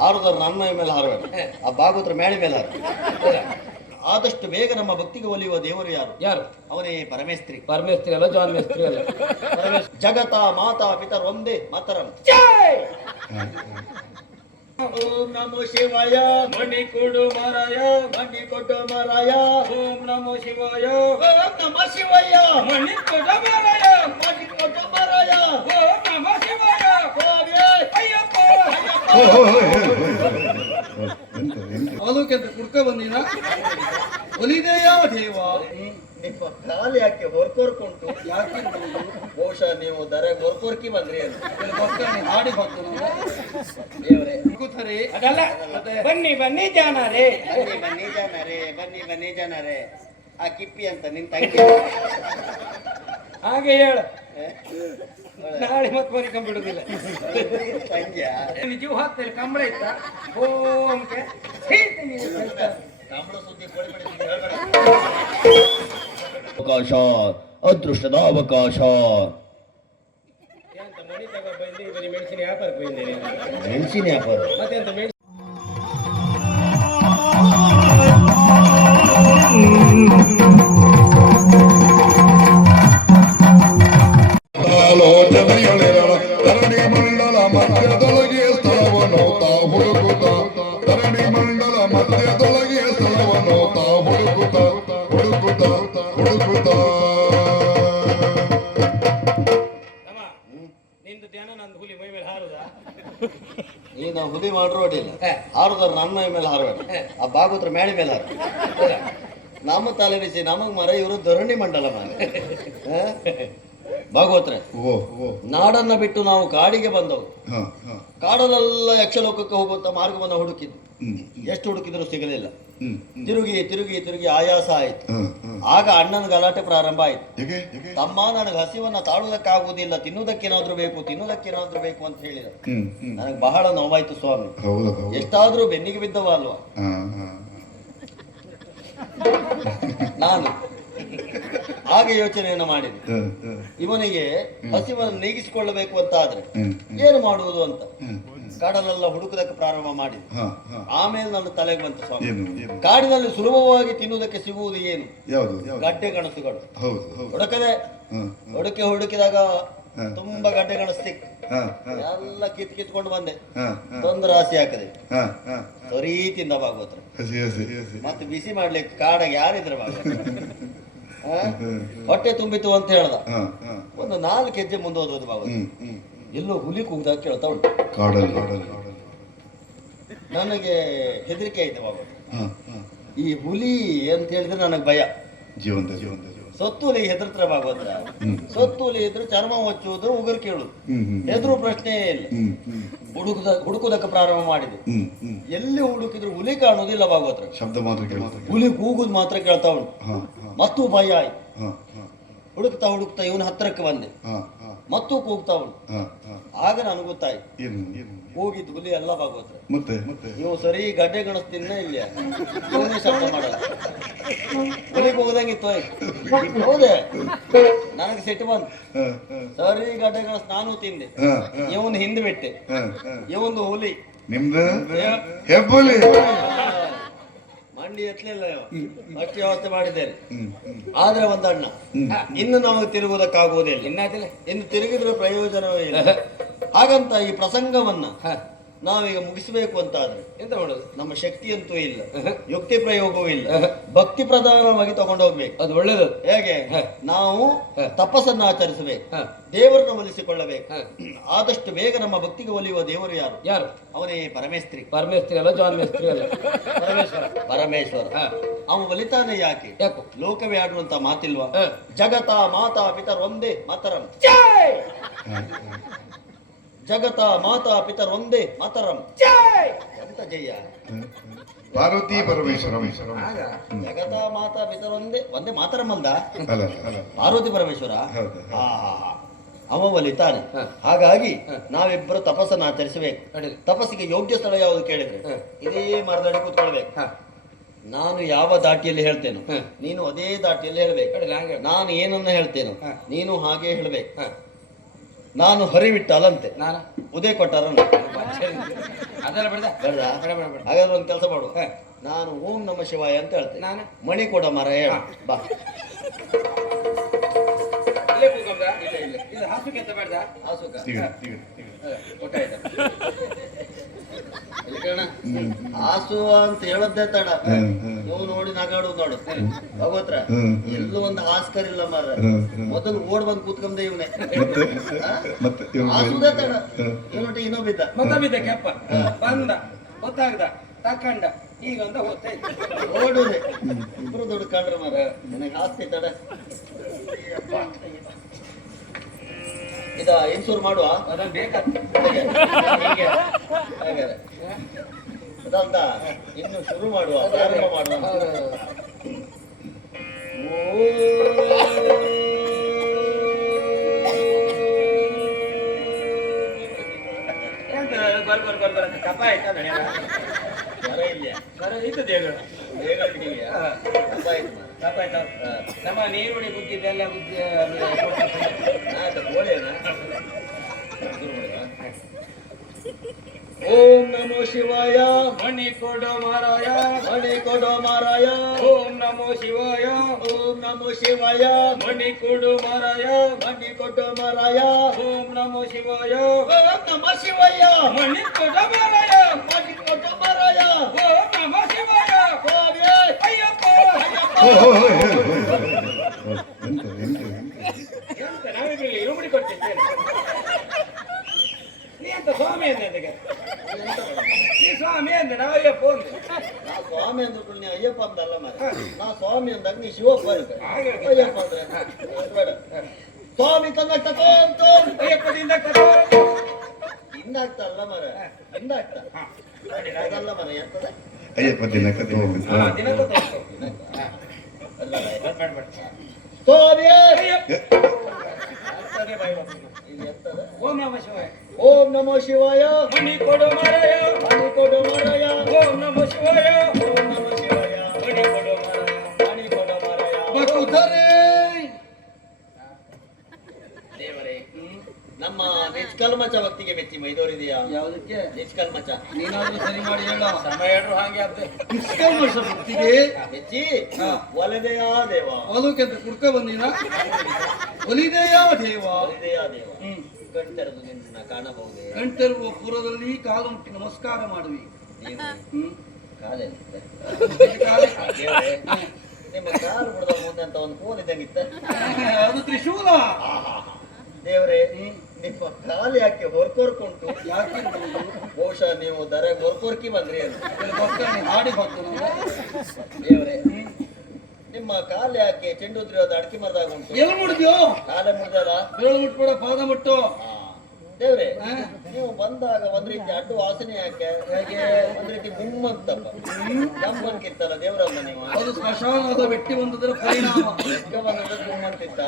ಹಾರುದಾರ ನನ್ನ ಮೇಲೆ ಹಾರಬೇಡ, ಆ ಭಾಗವತರ ಮೇಳೆ ಮೇಲೆ ಹಾರ. ಆದಷ್ಟು ಬೇಗ ನಮ್ಮ ಭಕ್ತಿಗೆ ಒಲಿಯುವ ದೇವರು ಯಾರು? ಯಾರು? ಅವನೇ ಪರಮೇಸ್ತ್ರಿ. ಪರಮೇಸ್ತ್ರಿ ಅಲ್ಲ, ಜಾನ್ ಮೇಸ್ತ್ರಿ ಅಲ್ಲ. ಜಗತ ಮಾತಾ ಪಿತರ್ ಒಂದೇ ಮಾತರಂ. ಓಂ ನಮೋ ಶಿವಾಯ ಮಣಿ ಕೊಡು ಮರಾಯ, ಮಣಿ ಕೊಟ್ಟು ಮರಾಯ. ಓಂ ನಮೋ ಶಿವಾಯ, ಓಂ ನಮ ಶಿವಯ್ಯ ಮಣಿ ಕೊಡು ಮರಾಯ, ಮಣಿ ಕೊಟ್ಟು ಮರಾಯ. ಓಂ ನಮ ಶಿವಾಯ. ಸ್ವಾಮಿ ಅಯ್ಯಪ್ಪ ಅದಕ್ಕೆಂತ ಕುಡ್ಕ ಬಂದಿನ ಒಲಿದೆಯ ದೇವ. ನಿಮ್ಮ ಕಾಲು ಯಾಕೆ ಹೊರ್ಕೊರ್ಕೊಂಡು? ಯಾಕೆ ಬಹುಶಃ ನೀವು ದರ ಹೊರ್ಕೊರ್ಕಿ ಬಂದ್ರಿ ಅಂತ. ಹಾಡಿ ಹೊತ್ತು ದೇವರೇ ಕೂತರೆ ಅದಲ್ಲ, ಬನ್ನಿ ಬನ್ನಿ ಜಾನರೇ. ಬನ್ನಿ ಬನ್ನಿ ಜನರೇ, ಬನ್ನಿ ಬನ್ನಿ ಜನರೇ. ಆ ಕಿಪ್ಪಿ ಅಂತ ನಿನ್ ತಂಗಿ ಹಾಗೆ ಹೇಳ, ನಾಳೆ ಮತ್ತೆ ಮರಿಕೊಂಡ್ಬಿಡುದಿಲ್ಲ. ತಂಗಿಯ ಜೀವ ಹಾಕ್ತೇನೆ ಕಂಬಳ ಇತ್ತ ಓಂಕೆ ಕಂಬಳ ಸುದ್ದಿ ಕೋಳಿ ಬಡಿಸಿದ್ದು ಹೇಳ್ಬೇಡ. ಅವಕಾಶ, ಅದೃಷ್ಟದ ಅವಕಾಶ. ಎಂತ ಮಣಿ ತಗೋ ಬಂದು ಬರೀ ಮೆಣಸಿನ ವ್ಯಾಪಾರಕ್ಕೆ ಬಂದೇನೆ. ಮೆಣಸಿನ ವ್ಯಾಪಾರ ಮತ್ತೆ ಎಂತ ಮೆಣಸಿನ ಧರಣಿ ಮಂಡಲ ಮಧ್ಯದೊಳಗೆ ಸ್ಥಳವನ್ನು ತಾ ಹುಡುಕುತ್ತ, ಧರಣಿ ಮಂಡಲ ಮಧ್ಯದೊಳಗೆ ಸ್ಥಳವನ್ನು ತಾ ಹುಡುಕುತ್ತ ಹುಡುಕುತ್ತ ಹುಡುಕುತ್ತ. ನಿಂದು ಧ್ಯಾನ ನಂದು ಹುಲಿ ಮೈ ಮೇಲೆ ಹಾರುದಾ? ನೀನು ಹುಲಿ ಮಾಡ್ರು ಅಡ್ಡಿಲ್ಲ, ಹಾರುದಾರ ನನ್ನ ಮೈ ಮೇಲೆ ಹಾರಬೇಡ, ಆ ಭಾಗವತರ ಮೇಳೆ ಮೇಲೆ ಹಾರ. ನಮ್ಮ ತಲೆ ಬಿಸಿ ನಮಗ್ ಮರ, ಇವರು ಧರಣಿ ಮಂಡಲ ಮಾರೆ. ಭಾಗವತ್ರೆ, ನಾಡನ್ನ ಬಿಟ್ಟು ನಾವು ಕಾಡಿಗೆ ಬಂದವು. ಕಾಡಲ್ಲೆಲ್ಲ ಯಕ್ಷಲೋಕಕ್ಕೆ ಹೋಗುವಂತ ಮಾರ್ಗವನ್ನು ಹುಡುಕಿದ್ದು. ಎಷ್ಟು ಹುಡುಕಿದ್ರು ಸಿಗಲಿಲ್ಲ. ತಿರುಗಿ ತಿರುಗಿ ತಿರುಗಿ ಆಯಾಸ ಆಯ್ತು. ಆಗ ಅಣ್ಣನ ಗಲಾಟೆ ಪ್ರಾರಂಭ ಆಯ್ತು. ತಮ್ಮ, ನನಗೆ ಹಸಿವನ್ನ ತಾಳುವುದಕ್ಕಾಗುವುದಿಲ್ಲ, ತಿನ್ನುವುದಕ್ಕೇನಾದ್ರೂ ಬೇಕು, ತಿನ್ನುವುದಕ್ಕೇನಾದ್ರೂ ಬೇಕು ಅಂತ ಹೇಳಿದ. ನನಗೆ ಬಹಳ ನೋವಾಯ್ತು ಸ್ವಾಮಿ. ಎಷ್ಟಾದ್ರೂ ಬೆನ್ನಿಗೆ ಬಿದ್ದವ ಅಲ್ವಾ ನಾನು. ಹಾಗೆ ಯೋಚನೆಯನ್ನು ಮಾಡಿದೆ, ಇವನಿಗೆ ಹಸಿವನ್ನು ನೀಗಿಸಿಕೊಳ್ಳಬೇಕು ಅಂತ ಆದ್ರೆ ಏನು ಮಾಡುವುದು ಅಂತ ಕಾಡಲ್ಲೆಲ್ಲ ಹುಡುಕುದಕ್ಕೆ ಪ್ರಾರಂಭ ಮಾಡಿದೆ. ಆಮೇಲೆ ನನ್ನ ತಲೆಗೆ ಬಂತು, ಸ್ವಾಮಿ, ಕಾಡಿನಲ್ಲಿ ಸುಲಭವಾಗಿ ತಿನ್ನುವುದಕ್ಕೆ ಸಿಗುವುದು ಏನು? ಗಡ್ಡೆ ಗೆಣಸುಗಳು. ಹುಡುಕಿದಾಗ ತುಂಬಾ ಗಡ್ಡೆ ಗೆಣಸು ಸಿಕ್ತು. ಎಲ್ಲ ಕಿತ್ಕೊಂಡು ಬಂದೆ, ತೊಂದರೆ ರಾಶಿ ಹಾಕದೆ ಸರಿ ತಿಂದ ಭಾಗವತ್ರ. ಮತ್ತೆ ಬಿಸಿ ಮಾಡ್ಲಿಕ್ಕೆ ಕಾಡಾಗ ಯಾರಿದ್ರ ಭಾಗವತ್ರ. ಹೊಟ್ಟೆ ತುಂಬಿತು ಅಂತ ಹೇಳ್ದ. ಒಂದು 4 ಹೆಜ್ಜೆ ಮುಂದೆ ಹೋದದ್ದು ಭಾಗವತ. ಎಲ್ಲೋ ಹುಲಿ ಕೂಗ್ದಾಗ ಕೇಳ್ತಾ ಉಂಟು. ನನಗೆ ಹೆದರಿಕೆ ಆಯ್ತು ಭಾಗವತ. ಈ ಹುಲಿ ಅಂತ ಹೇಳಿದ್ರೆ ನನಗೆ ಭಯ. ಸತ್ತುಲಿ ಹೆದರ್ತ್ರ ಭಾಗವತ. ಸತ್ತುಲಿ ಇದ್ರೆ ಚರ್ಮ ಹೊಚ್ಚುವುದು, ಉಗುರು ಕೇಳುದು, ಹೆದ್ರು ಪ್ರಶ್ನೆಯೇ ಇಲ್ಲ. ಹುಡುಕುದಕ್ಕೆ ಪ್ರಾರಂಭ ಮಾಡಿದೆ. ಎಲ್ಲಿ ಹುಡುಕಿದ್ರು ಹುಲಿ ಕಾಣುವುದಿಲ್ಲ ಭಾಗವತ. ಶಬ್ದ ಮಾತ್ರ ಕೇಳ್ತಾ, ಹುಲಿ ಕೂಗುದು ಮಾತ್ರ ಕೇಳ್ತಾ ಉಂಟು. ಮತ್ತು ಭಯ ಆಯ್ತು. ಹುಡುಕ್ತಾ ಹುಡುಕ್ತಾ ಇವನ ಹತ್ತಿರಕ್ಕೆ ಬಂದೆ. ಮತ್ತು ಕೂಗ್ತಾ ಉಂಟು. ಆಗ ನನಗೆ ಗೊತ್ತಾಯ್ತು, ಹೋಗಿದ್ದು ಹುಲಿ ಎಲ್ಲ ಭಾಗವತ್ರ. ಇವು ಸರಿ ಗಡ್ಡೆ ಗಣಸ್ ತಿನ್ನ ಇಲ್ಲ, ಇವನೇ ಶಬ್ದ ಮಾಡಲ್ಲ. ಹುಲಿಗೆ ಹೋದಂಗಿತ್ತು. ಹೌದೇ, ನನಗೆ ಸಿಟ್ಟು ಬಂತು. ಸರಿ ಗಡ್ಡೆ ಗಣಸ್ ನಾನು ತಿಂದೆ, ಇವನು ಹಿಂದೆ ಬಿಟ್ಟೆ. ಇವೊಂದು ಹುಲಿ ಮಂಡಿ ಎತ್ತಲಿಲ್ಲ, ಅಷ್ಟು ವ್ಯವಸ್ಥೆ ಮಾಡಿದ್ದೇನೆ. ಆದ್ರೆ ಒಂದಣ್ಣ, ಇನ್ನು ನಮಗೆ ತಿರುಗುವುದಕ್ಕಾಗುವುದಿಲ್ಲ. ಇನ್ನು ತಿರುಗಿದ್ರೆ ಪ್ರಯೋಜನವೇ ಇಲ್ಲ. ಹಾಗಂತ ಈ ಪ್ರಸಂಗವನ್ನ ನಾವೀಗ ಮುಗಿಸಬೇಕು ಅಂತ ಆದ್ರೆ ಎಂತ ಮಾಡೋದು? ನಮ್ಮ ಶಕ್ತಿ ಅಂತೂ ಇಲ್ಲ, ಯುಕ್ತಿ ಪ್ರಯೋಗವೂ ಇಲ್ಲ, ಭಕ್ತಿ ಪ್ರಧಾನವಾಗಿ ತಗೊಂಡು ಹೋಗ್ಬೇಕು. ಅದು ಒಳ್ಳೇದು. ಹೇಗೆ? ನಾವು ತಪಸ್ಸನ್ನ ಆಚರಿಸಬೇಕು, ದೇವರನ್ನ ಒಲಿಸಿಕೊಳ್ಳಬೇಕು. ಆದಷ್ಟು ಬೇಗ ನಮ್ಮ ಭಕ್ತಿಗೆ ಒಲಿಯುವ ದೇವರು ಯಾರು? ಯಾರು? ಅವನೇ ಪರಮೇಸ್ತ್ರಿ. ಪರಮೇಸ್ತ್ರಿ ಅಲ್ಲ, ಜಾನ್ ಮೇಸ್ತ್ರಿ ಅಲ್ಲ, ಪರಮೇಶ್ವರ. ಅವನು ಒಲಿತಾನೆ ಯಾಕೆ? ಯಾಕೋ? ಲೋಕವೇ ಆಡುವಂತ ಮಾತಿಲ್ವಾ? ಜಗತ ಮಾತಾ ಪಿತರ್ ಒಂದೇ ಮಾತರಂ. ಜಗತ ಮಾತಾ ಪಿತರ್ ಒಂದೇ ಮಾತರಂ. ಎಂತ ಜಯ! ಪಾರ್ವತಿ ಪರಮೇಶ್ವರ. ಜಗತ ಮಾತಾ ಪಿತರ್ ಒಂದೇ ಮಾತರಂ ಅಂದ. ಪಾರ್ವತಿ ಪರಮೇಶ್ವರ ಅವ ಒಲಿತಾನೆ. ಹಾಗಾಗಿ ನಾವಿಬ್ಬರು ತಪಸ್ಸನ್ನು ಆಚರಿಸಬೇಕು. ತಪಸ್ಸಿಗೆ ಯೋಗ್ಯ ಸ್ಥಳ ಯಾವುದು ಕೇಳಿದ್ರೆ ಇದೇ ಮರದಡಿ ಕೂತ್ಕೊಳ್ಬೇಕು. ನಾನು ಯಾವ ದಾಟಿಯಲ್ಲಿ ಹೇಳ್ತೇನೋ ನೀನು ಅದೇ ದಾಟಿಯಲ್ಲಿ ಹೇಳ್ಬೇಕು. ನಾನು ಏನನ್ನ ಹೇಳ್ತೇನೋ ನೀನು ಹಾಗೆ ಹೇಳ್ಬೇಕು. ನಾನು ಹರಿವಿಟ್ಟ ಅಲಂತೆ ನಾನು ಉದಯ ಕೊಟ್ಟಾರಲ್ಲ ಅದೆಲ್ಲ ಬಿಡ್ದ ಬೇಡ ಬೇಡ ಬೇಡ ಬೇಡ ಹಾಗಾದ್ರೆ ಒಂದು ಕೆಲಸ ಮಾಡು ಹ. ನಾನು ಓಂ ನಮ ಶಿವಾಯ ಅಂತ ಹೇಳ್ತೇನೆ ನಾನು ಮಣಿ ಕೊಡ ಮರ ಹೇಳ ಬಾ ಇಲ್ಲೇ ಕೂತ್ಕೊಂಡ ಇಲ್ಲ ಇಲ್ಲ ಇದು ಹಾಸುಗೆ ಅಂತ ಬೇಡ್ದ ಆಸುಕ ಗೊತ್ತಾಯ್ತಾ ಇಲ್ಲಿ ಕಣ ಆಸು ಅಂತ ಹೇಳದ್ದೇ ತಡ ನೀವು ನೋಡಿ ನಗಾಡುದು ನೋಡು ಭಗವತ್ರ ಎಲ್ಲೂ ಒಂದು ಆಸ್ಕರ್ ಇಲ್ಲ ಮಾರ ಮೊದಲು ಓಡ್ ಬಂದು ಕೂತ್ಕೊಂಡೆ ಇವನೇ ಆಸುದೇ ತಡ ಇವನೊಟ್ಟಿ ಇನ್ನೂ ಬಿದ್ದ ಮತ ಬಿದ್ದ ಕೆಪ್ಪ ಬಂದ ಗೊತ್ತಾಗ್ದ ತಕ್ಕಂಡ ಈಗ ಅಂತ ಹೋಗ್ತಾ ಇದ್ದ ಓಡುದೆ ಇಬ್ರು ದುಡ್ಡು ಕಂಡ್ರೆ ಮಾರ ನನಗೆ ಆಸ್ತಿ ತಡ ಇದ ಇನ್ಸೂರ್ ಮಾಡುವ ಅದನ್ನ ಬೇಕಾದ ಹೀಗೆ ಹಾಗಾದ್ರೆ ಅದಲ್ದ ಇನ್ನು ಶುರು ಮಾಡುವ ಪ್ರಾರಂಭ ಮಾಡುವ ಕಪ್ಪ ಆಯ್ತಾ ಸ್ವರ ಇಲ್ಲ ಇತ್ತು ದೇವರು ಬೇಗ ಹಿಡಿಯ ಕಪ್ಪ ಆಯ್ತು ಮಾರ್ರೆ. ಕಪ್ಪ ಆಯ್ತಾ ನಮ್ಮ ನೀರುಳ್ಳಿ ಬುದ್ಧಿದ್ದೆಲ್ಲ ಬುದ್ಧಿ ಅದು ಕೋಳಿಯನ ಓಂ ನಮೋ ಶಿವಾಯ ಮಣಿ ಕೊಡೋ ಮಾರಾಯ ಮಣಿ ಕೊಡೋ ಮಾರಾಯ ಓಂ ನಮೋ ಶಿವಾಯ ಓಂ ನಮೋ ಶಿವಾಯ ಮಣಿ ಕೊಡು ಮಾರಾಯ ಮಣಿ ಕೊಡೋ ಮಾರಾಯ ಓಂ ನಮೋ ಶಿವಾಯ ಓಂ ನಮೋ ಶಿವಾಯ ಮಣಿ ಕೊಡು ಮಾರಾಯ ಮಣಿ ಕೊಡೋ ಮಾರಾಯ ಓಂ ನಮೋ ಶಿವಾಯ ಸ್ವಾಮಿ ಅಯ್ಯಪ್ಪ ಎಂತ ನಾವೀಗ ಇರುಮುಡಿ ಕೊಟ್ಟಿದ್ದೇನೆ ನೀ ಅಂತ ಸ್ವಾಮಿ ಅಂದಕ್ಕೆ ನೀ ಸ್ವಾಮಿ ಅಂದ ನಾವಯ್ಯಪ್ಪ ಅಂದೆ ನಾ ಸ್ವಾಮಿ ಅಂದ್ಬಿಟ್ಟು ನೀ ಅಯ್ಯಪ್ಪ ಅಂತಲ್ಲ ಮಾರ ನಾ ಸ್ವಾಮಿ ಅಂದಾಗ ನೀ ಶಿವಪ್ಪ ಅಂತೆ. ಅಯ್ಯಪ್ಪ ಅಂದ್ರೆ ಬೇಡ ಸ್ವಾಮಿ ತಂದಾಗ ತಗೊಂತ ಅಯ್ಯಪ್ಪದಿಂದ ಹಿಂದಾಗ್ತಲ್ಲ ಮರ ಹಿಂದಾಗ್ತ ಅದಲ್ಲ ಮರ ಎಂತದ ಅಯ್ಯಪ್ಪ ದಿನಕ್ಕ ದಿನ ಅಲ್ಲ ಸ್ವಾಮಿ ಇದು ಎಂತದ ಓಂ ನಮ ಶಿವಾಯ ಓಂ ನಮೋ ಶಿವಾಯ ಮಣಿ ಕೊಡು ಮಾರಾಯ ಮಣಿ ಕೊಡೋ ಮಾರಾಯ ಓಂ ನಮ ಶಿವಾಯ ಓಂ ನಮೋ ಶಿವಾಯ ಮಣಿ ಕೊಡು ಮಾರಾಯ ಮಣಿ ಕೊಡೋ ಮಾರಾಯ ಬಕುಧರೆ ದೇವರೇ ನಮ್ಮ ನಿಷ್ಕಲ್ಮಚ ಭಕ್ತಿಗೆ ಮೆಚ್ಚಿ ಮೈದೋರಿದೆಯಾ ಯಾವುದಕ್ಕೆ ನಿಷ್ಕಲ್ಮಚ ನೀನಾದ್ರೂ ಸರಿ ಮಾಡಿ ಹೇಳ ಸಮಯ ಹೇಳ್ರು ಹಾಗೆ ಆಗ್ತದೆ ನಿಷ್ಕಲ್ಮಶ ಭಕ್ತಿಗೆ ಮೆಚ್ಚಿ ಒಲೆದೆಯಾ ದೇವ ಹೊಲಕ್ಕೆ ಅಂತ ಕುಡ್ಕ ಬಂದಿನ ಒಲಿದೆಯಾ ದೇವ ಒಲೆದೆಯಾ ದೇವ ಕಣ್ತೆರೆದು ನಿನ್ನ ಕಾಣಬಹುದೇ ಗಂಟೆರುವ ಪುರದಲ್ಲಿ ಕಾಲು ಮುಟ್ಟಿ ನಮಸ್ಕಾರ ಮಾಡುವಿ ದೇವ್ರೇ, ಕಾಲೇ ಕಾಲೇ. ನಿಮ್ಮ ಕಾಲು ಬಿಡದ ಮುಂದೆ ಅಂತ ಒಂದು ಫೋನ್ ಇದ್ದಂಗಿತ್ತ ಅದು ತ್ರಿಶೂಲ ದೇವ್ರೆ ನಿಮ್ಮ ಕಾಲು ಯಾಕೆ ಹೊರ್ಕೊರ್ಕೊಂಟು ಯಾಕೆ ಬಹುಶಃ ನೀವು ದರ ಹೊರ್ಕೊರ್ಕಿ ಬಂದ್ರಿ ಅಂತ ಹಾಡಿ ಬಂತು ದೇವ್ರೆ ನಿಮ್ಮ ಕಾಲು ಯಾಕೆ ಚೆಂಡು ಉದ್ರಿಯೋದು ಅಡಿಕೆ ಮರದಾಗ ಉಂಟು ಎಲ್ಲಿ ಮುಡಿದ್ಯೋ ಕಾಲೇ ಮುಗ್ದಲ್ಲ ಬೆರಳು ಮುಟ್ಬೇಡ ಪಾದ ಮುಟ್ಟು ದೇವ್ರೆ ನೀವು ಬಂದಾಗ ಒಂದ್ ರೀತಿ ಅಡ್ಡು ವಾಸನೆ ಯಾಕೆ ಹೇಗೆ ಒಂದ್ ರೀತಿ ಗುಮ್ಮಂತಪ್ಪ ಗಮ್ಮಂತಿತ್ತಲ್ಲ ದೇವ್ರಲ್ಲ ನೀವು ಅದು ಸ್ಮಶಾನದ ಬೆಟ್ಟಿ ಬಂದದರ ಪರಿಣಾಮ ಬೆಟ್ಟ ಬಂದ್ರೆ ಗುಮ್ಮಂತಿತ್ತ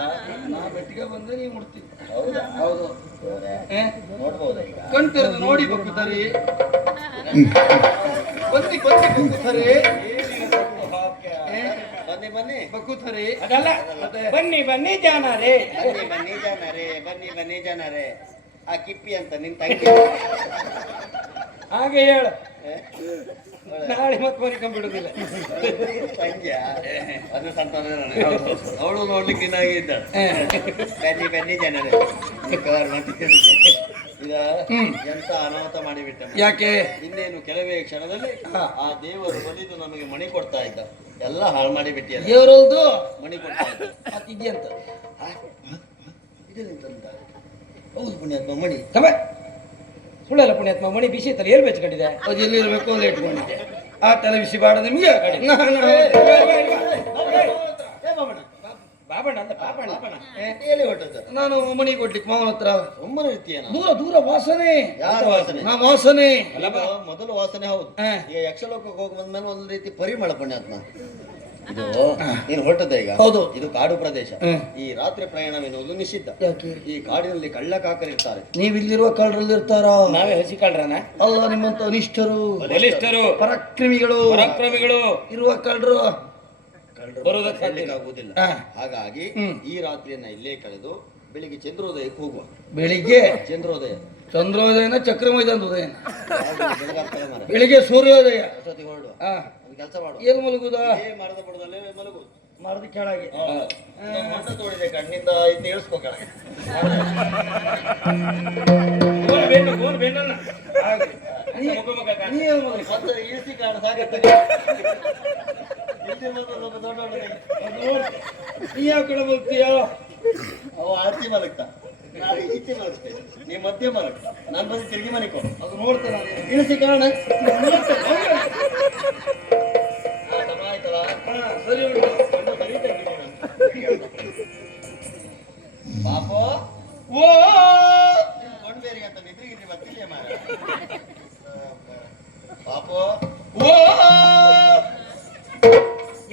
ನಾ ಬೆಟ್ಟಿಗೆ ಬಂದ್ರೆ ನೀವು ಮುಡ್ತಿ ಹೌದಾ ಹೌದು ದೇವ್ರೆ, ನೋಡ್ಬೋದಾ ಈಗ ಕಣ್ತೆರೆದು ನೋಡಿ ಬಕ್ಕುತ್ತಾರೆ ಬನ್ನಿ ಬನ್ನಿ ಬಕ್ಕುತ್ತಾರೆ ಬನ್ನಿ ಬನ್ನಿ ಬಕ್ಕುತ್ತಾರೆ ಅದಲ್ಲ ಬನ್ನಿ ಬನ್ನಿ ಜಾನರೇ ಬನ್ನಿ ಬನ್ನಿ ಜನರೇ ಬನ್ನಿ ಬನ್ನಿ ಜನರೇ ಆ ಕಿಪ್ಪಿ ಅಂತ ನಿನ್ ತಂಗಿ ಹಾಗೆ ಹೇಳು ನಾಳೆ ಮತ್ತೆ ಮರಿಕೊಂಡ್ಬಿಡುದಿಲ್ಲ ತಂಗಿಯ ಅದು ಸಂತೋಷ ನನಗೆ. ಅವಳು ನೋಡ್ಲಿಕ್ಕೆ ಇನ್ನಾಗಿ ಇದ್ದಾಳೆ ಬನ್ನಿ ಬನ್ನಿ ಜನರೇ ಈಗ ಎಂತ ಅನಾಹುತ ಮಾಡಿಬಿಟ್ಟ ಯಾಕೆ ಇನ್ನೇನು ಕೆಲವೇ ಕ್ಷಣದಲ್ಲಿ ಆ ದೇವರು ಬಲಿದು ನಮಗೆ ಮಣಿ ಕೊಡ್ತಾ ಇದ್ದ ಎಲ್ಲ ಹಾಳು ಮಾಡಿಬಿಟ್ಟಿಯ ದೇವರಲ್ದು ಮಣಿ ಕೊಡ್ತಾ ಇದ್ದ ಮತ್ತಿದ್ಯಂತ ಇದೆಂತ ಹೌದು ಪುಣ್ಯಾತ್ಮ ಮಣಿ ಕಮ ಸುಳ್ಳಲ್ಲ ಪುಣ್ಯಾತ್ಮ ಮಣಿ ಬಿಸಿ ಇತ್ತಲ್ಲ ಎಲ್ಲಿ ಬೆಚ್ಕೊಂಡಿದೆ ಅದು ಎಲ್ಲಿರ್ಬೇಕು ಅಲ್ಲಿ ಇಟ್ಕೊಂಡಿದ್ದೆ ಆ ತರ ಬಿಸಿ ಬಾಡ ನಿಮ್ಗೆ ಬಾಬಣ್ಣ ಅಂತ ಬಾಬಣ್ಣ ಹೇಳಿ ಹೊಟ್ಟದ ನಾನು ಮಣಿ ಕೊಡ್ಲಿಕ್ಕೆ ಮಾವನ ಹತ್ರ ಒಮ್ಮನ ರೀತಿಯೇನ ದೂರ ದೂರ ವಾಸನೆ ಯಾರ ವಾಸನೆ ನಾ ವಾಸನೆ ಈಗ ಮೊದಲು ವಾಸನೆ ಹೌದು ಹಾ. ಈಗ ಯಕ್ಷಲೋಕಕ್ಕೆ ಹೋಗಿ ಬಂದ್ಮೇಲೆ ಒಂದು ರೀತಿ ಪರಿಮಳ ಪುಣ್ಯಾತ್ಮ ಇದು ನೀನು ಹೊರಟದ ಈಗ ಹೌದು. ಇದು ಕಾಡು ಪ್ರದೇಶ ಹ್ಮ್. ಈ ರಾತ್ರಿ ಪ್ರಯಾಣವೆನ್ನುವುದು ನಿಷಿದ್ಧ ಯಾಕೆ ಈ ಕಾಡಿನಲ್ಲಿ ಕಳ್ಳ ಕಾಕರಿರ್ತಾರೆ ನೀವಿಲ್ಲಿರುವ ಕಳ್ಳರಲ್ಲಿ ಇರ್ತಾರ ನಾವೇ ಹಸಿ ಕಳ್ರನ ಅಲ್ಲ ನಿಮ್ಮಂತ ಅನಿಷ್ಠರು ಬಲಿಷ್ಠರು ಪರಾಕ್ರಮಿಗಳು ಪರಾಕ್ರಮಿಗಳು ಇರುವ ಕಳ್ಳರು ಕಳ್ಳರು ಬರುವುದಕ್ಕೆ ಬರ್ಲಿಕ್ಕೆ ಆಗುವುದಿಲ್ಲ ಹಾ. ಹಾಗಾಗಿ ಹ್ಮ್. ಈ ರಾತ್ರಿಯನ್ನ ಇಲ್ಲೇ ಕಳೆದು ಬೆಳಿಗ್ಗೆ ಚಂದ್ರೋದಯಕ್ಕೆ ಹೋಗುವ. ಬೆಳಿಗ್ಗೆ ಚಂದ್ರೋದಯ ಚಂದ್ರೋದಯನ ಚಕ್ರಮೈದಾನ ಉದಯನ. ಬೆಳಗಾಗ್ತದೆ ಮರ. ಬೆಳಿಗ್ಗೆ ಸೂರ್ಯೋದಯ. ಅಷ್ಟೊತ್ತಿಗೆ ಹೊರಡು. ಹಾ, ಅದು ಕೆಲಸ ಮಾಡು. ಏನ್ ಮಲಗುದ? ಏ ಮರದ ಬುಡದಲ್ಲೇ ಮಲಗುದು. ಮರದ ಕೆಳಗೆ. ಮಣ್ಣ ತೋಡಿದೆ ಕಣ್ಣಿಂದ ಇನ್ನು ಇಳಿಸ್ಕೋ ಕೆಳಗೆ. ಬೆನ್ನನ್ನ ಹಾಗೆ. ನೀ ಏನ್ ಮಲಗಿ? ಮತ್ತೆ ಇಳಿಸಿ ಕಾಣ ಸಾಕತ್ತೆ. ಇಲ್ಲಿ ಮಾತ್ರ ಸ್ವಲ್ಪ ದೊಡ್ಡ ನೀ ಯಾವ ಕಡೆ ಮಲಗ್ತೀಯ? ಅವ ಆಚೆ ಮಲಗ್ತಾ, ನಾನು ಈಚೆ ಮಲಗ್ತೇನೆ, ನೀ ಮಧ್ಯೆ ಮಲಗ್, ನಾನು ಬಂದು ತಿರುಗಿ ಮನಿಕೋ. ಅದು ನೋಡ್ತಾನ. ಇಳಿಸಿ ಕಾಣ. ತಮ್ಮ ಆಯ್ತಲ್ಲ. ಸರಿ ಉಂಟು. ಪಾಪೋ ಓ ಕೊಂಡ್ಬೇರಿ ಅಂತ ನಿದ್ರಿಗಿದ್ರಿ ಬರ್ತಿಲ್ಲ ಮಾರ. ಪಾಪೋ ಓ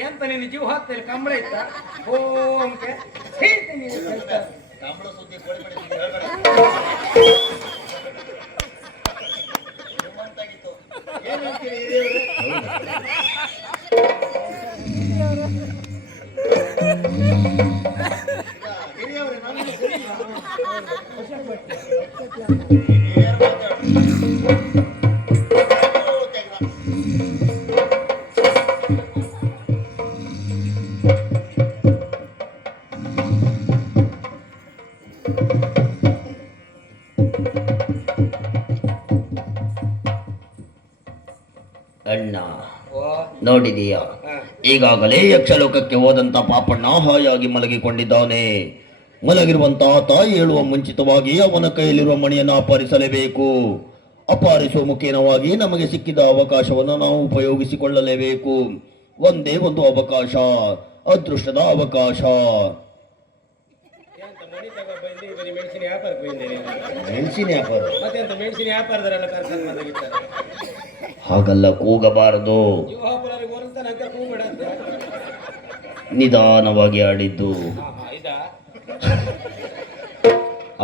ಎಂತ ನಿನ್ನ ಜೀವ ಹಾಕ್ತೇನೆ ಕಂಬಳ ಇತ್ತ ಓ ಅಂಕೆ ಕಂಬಳ ಸುದ್ದಿ ಕೋಳಿ ಪಡಿಸಿದ್ದು ಹೇಳ್ಬೇಡ. ನಿಮ್ಮಂತಾಗಿತ್ತು. ಏನ್ ಹೇಳ್ತೀರಿ ಹಿರಿಯವರು? ಹಿರಿಯವ್ರೆ ನನ್ನ ಹಿರಿಯರು ಅಣ್ಣ ನೋಡಿದೀಯ, ಈಗಾಗಲೇ ಯಕ್ಷಲೋಕಕ್ಕೆ ಹೋದಂತ ಪಾಪಣ್ಣ ಹಾಯಾಗಿ ಮಲಗಿಕೊಂಡಿದ್ದಾನೆ. ಮಲಗಿರುವಂತ ತಾಯಿ ಹೇಳುವ ಮುಂಚಿತವಾಗಿ ಅವನ ಕೈಯಲ್ಲಿರುವ ಮಣಿಯನ್ನು ಅಪಹರಿಸಲೇಬೇಕು. ಅಪಹರಿಸುವ ಮುಖೇನವಾಗಿ ನಮಗೆ ಸಿಕ್ಕಿದ ಅವಕಾಶವನ್ನು ನಾವು ಉಪಯೋಗಿಸಿಕೊಳ್ಳಲೇಬೇಕು. ಒಂದೇ ಒಂದು ಅವಕಾಶ, ಅದೃಷ್ಟದ ಅವಕಾಶ. ಮಣಿ ತಗೋ ಬಂದು ಬರೀ ಮೆಣಸಿನ ವ್ಯಾಪಾರಕ್ಕೆ ಬಂದೇನೆ. ಮೆಣಸಿನ ವ್ಯಾಪಾರ? ಮತ್ತೆ ಅಂತ ಮೆಣಸಿನ ವ್ಯಾಪಾರದವರೆಲ್ಲ ಕರ್ಕೊಂಡು ಬಂದಾಗಿರ್ತಾರೆ. ಹಾಗಲ್ಲ, ಕೂಗಬಾರದು. ಜೀವ ಹಾಪುರರಿಗೆ ಹೊರತಾನೆ ಅಂತ ಕೂಗಬೇಡ ಅಂತ. ನಿಧಾನವಾಗಿ ಆಡಿದ್ದು. ಇದಾ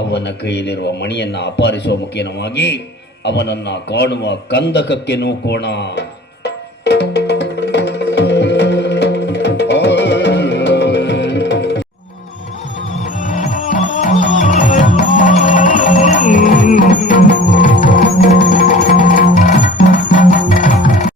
ಅವನ ಕೈಯಲ್ಲಿರುವ ಮಣಿಯನ್ನ ಅಪಹರಿಸುವ ಮುಖೇನವಾಗಿ ಅವನನ್ನ ಕಾಣುವ ಕಂದಕಕ್ಕೆ ನೂಕೋಣ.